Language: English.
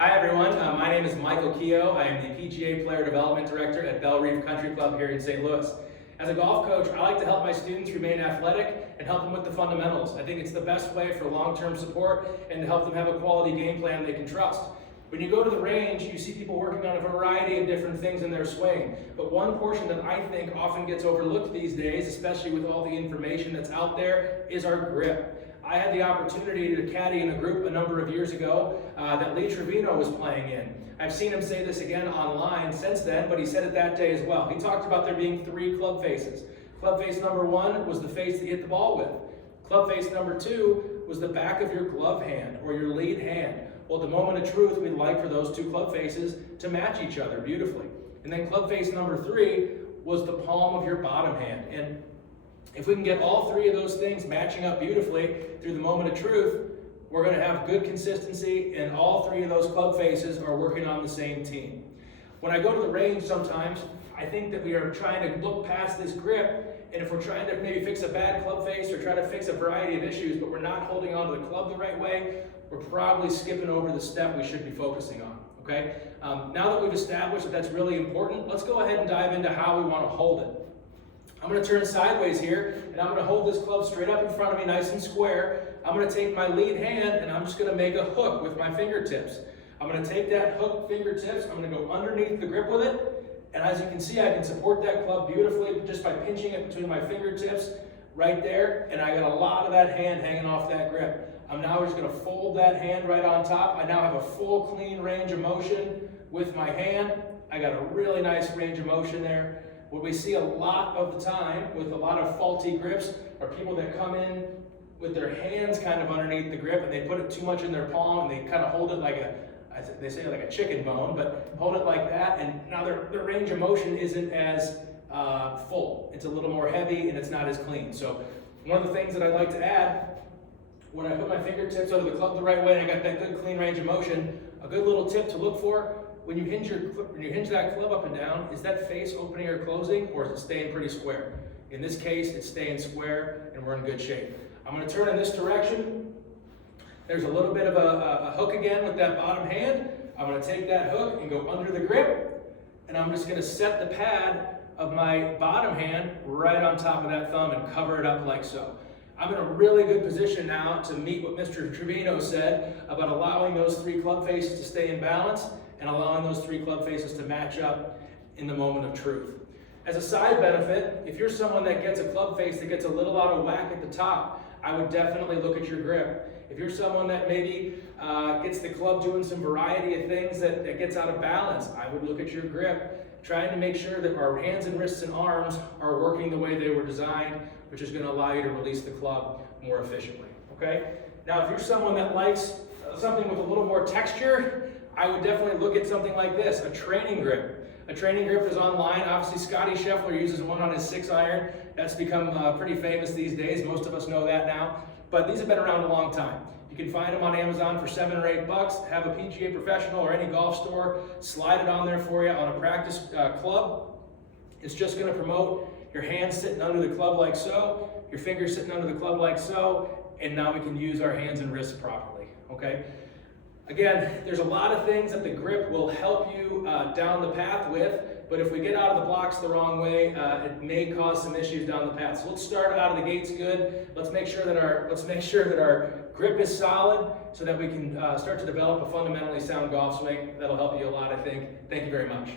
Hi everyone, my name is Michael Keogh. I am the PGA Player Development Director at Belle Reef Country Club here in St. Louis. As a golf coach, I like to help my students remain athletic and help them with the fundamentals. I think it's the best way for long-term support and to help them have a quality game plan they can trust. When you go to the range, you see people working on a variety of different things in their swing. But one portion that I think often gets overlooked these days, especially with all the information that's out there, is our grip. I had the opportunity to caddy in a group a number of years ago that Lee Trevino was playing in. I've seen him say this again online since then, but he said it that day as well. He talked about there being 3 club faces. Club face number 1 was the face that you hit the ball with. Club face number 2 was the back of your glove hand or your lead hand. Well, at the moment of truth, we'd like for those 2 club faces to match each other beautifully. And then club face number 3 was the palm of your bottom hand. And if we can get all 3 of those things matching up beautifully through the moment of truth, we're going to have good consistency, and all 3 of those club faces are working on the same team. When I go to the range sometimes, I think that we are trying to look past this grip, and if we're trying to maybe fix a bad club face or try to fix a variety of issues, but we're not holding onto the club the right way, we're probably skipping over the step we should be focusing on. Okay? Now that we've established that that's really important, let's go ahead and dive into how we want to hold it. I'm going to turn sideways here, and I'm going to hold this club straight up in front of me, nice and square. I'm going to take my lead hand, and I'm just going to make a hook with my fingertips. I'm going to take that hook fingertips, I'm going to go underneath the grip with it, and as you can see, I can support that club beautifully just by pinching it between my fingertips right there, and I got a lot of that hand hanging off that grip. I'm now just going to fold that hand right on top. I now have a full, clean range of motion with my hand. I got a really nice range of motion there. What we see a lot of the time with a lot of faulty grips are people that come in with their hands kind of underneath the grip and they put it too much in their palm and they kind of hold it like they say like a chicken bone, but hold it like that, and now their range of motion isn't as full. It's a little more heavy and it's not as clean. So one of the things that I'd like to add, when I put my fingertips under the club the right way and I got that good clean range of motion, a good little tip to look for, when you hinge that club up and down, is that face opening or closing, or is it staying pretty square? In this case, it's staying square, and we're in good shape. I'm going to turn in this direction. There's a little bit of a hook again with that bottom hand. I'm going to take that hook and go under the grip, and I'm just going to set the pad of my bottom hand right on top of that thumb and cover it up like so. I'm in a really good position now to meet what Mr. Trevino said about allowing those 3 club faces to stay in balance and allowing those 3 club faces to match up in the moment of truth. As a side benefit, if you're someone that gets a club face that gets a little out of whack at the top, I would definitely look at your grip. If you're someone that maybe gets the club doing some variety of things that gets out of balance, I would look at your grip, trying to make sure that our hands and wrists and arms are working the way they were designed, which is going to allow you to release the club more efficiently. Okay? Now, if you're someone that likes something with a little more texture, I would definitely look at something like this, a training grip. A training grip is online. Obviously, Scotty Scheffler uses one on his 6-iron. That's become pretty famous these days. Most of us know that now. But these have been around a long time. You can find them on Amazon for $7 or $8. Have a PGA professional or any golf store slide it on there for you on a practice club. It's just going to promote your hands sitting under the club like so, your fingers sitting under the club like so, and now we can use our hands and wrists properly. Okay? Again, there's a lot of things that the grip will help you down the path with, but if we get out of the blocks the wrong way, it may cause some issues down the path. So let's start out of the gates good. Let's make sure that our grip is solid so that we can start to develop a fundamentally sound golf swing. That'll help you a lot, I think. Thank you very much.